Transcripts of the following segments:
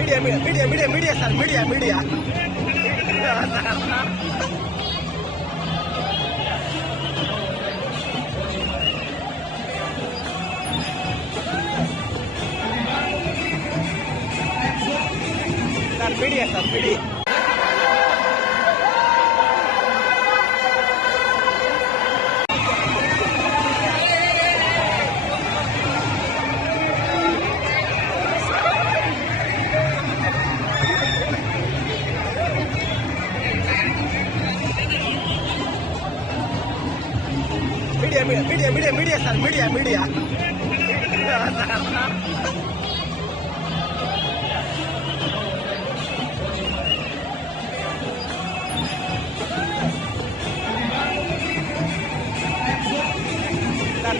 Media sir media sir media sir ಬಿಡಿ media sir media sir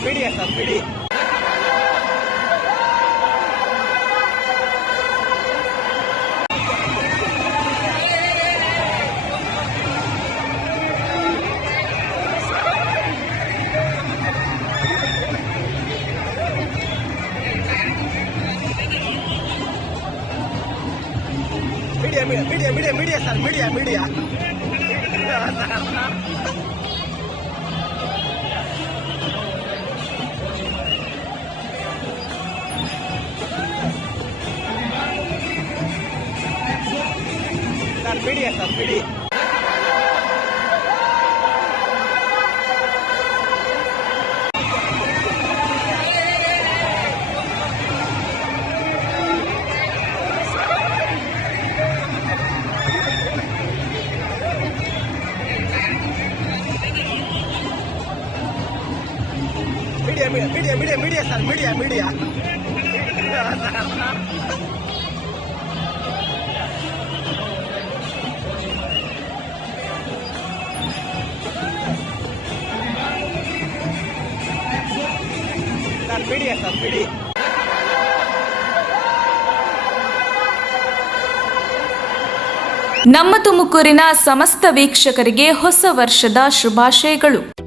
media sir ಬಿಡಿ media sir media sir media sir ಬಿಡಿ media sir media sir media sir ಬಿಡಿ ನಮ್ಮ ತುಮಕೂರಿನ ಸಮಸ್ತ ವೀಕ್ಷಕರಿಗೆ ಹೊಸ ವರ್ಷದ ಶುಭಾಶಯಗಳು.